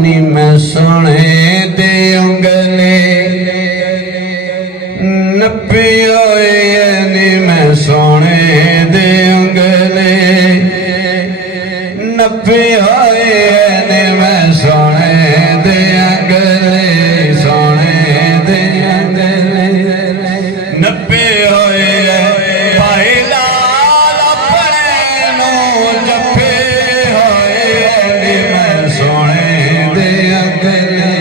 नी मैं सोने दे उंगले नपी होए नी मैं सोने दे उंगले नपी होए नी मैं सोने दे उंगले सोने दे उंगले नपी होए भाई लाल अपने नू जपे होए नी मैं सोने दे उंगले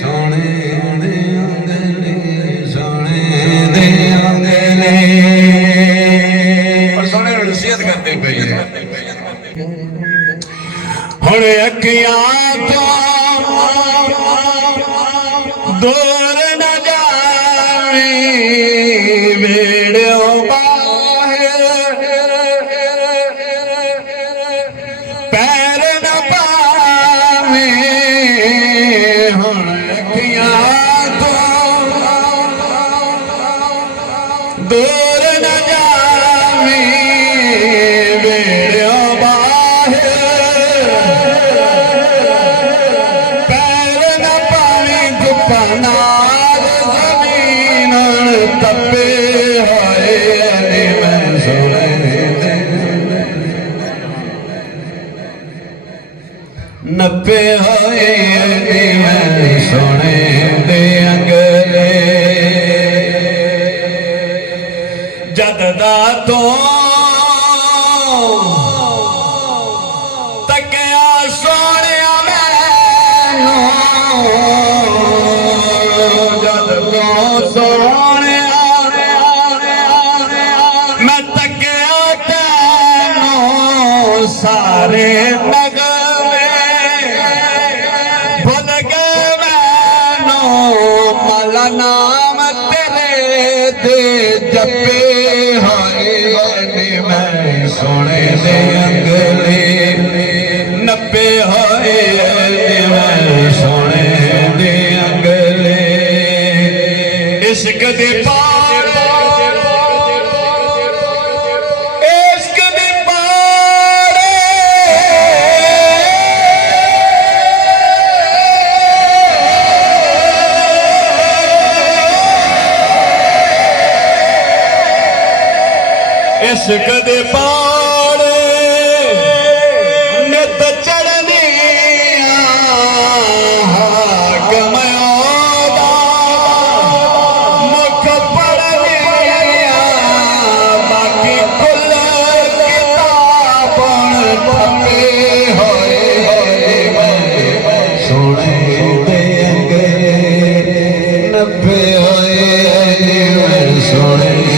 सोने दे उंगले सोने दे उंगले और सोने नसीहत करते पे हुण अखियां तो दूर न जावी वेड़ो बाहर पैर न पावे हुण अखियां तो दूर न जावी वेड़ो पैर न पावी गुपनार जमीन तपे होए नी मैं सोने दे नपे होए नी मैं सोने दे अंगले जद दा तो तकिया सोने जद तो सोने मैं तकिया तैनू सारे नगमे भुल गए मैनू मल नाम तेरे दे जपे होए नी मैं सोने दे अंगले नपे होए नी मैं सोने दे अंगले इश्क दे पार इश्क दे पार इश्क दे पार नित चढ़नी मुख पढ़नी बाकी कुल किताब ठपे होए सोने दे अंगले नपे होए सोने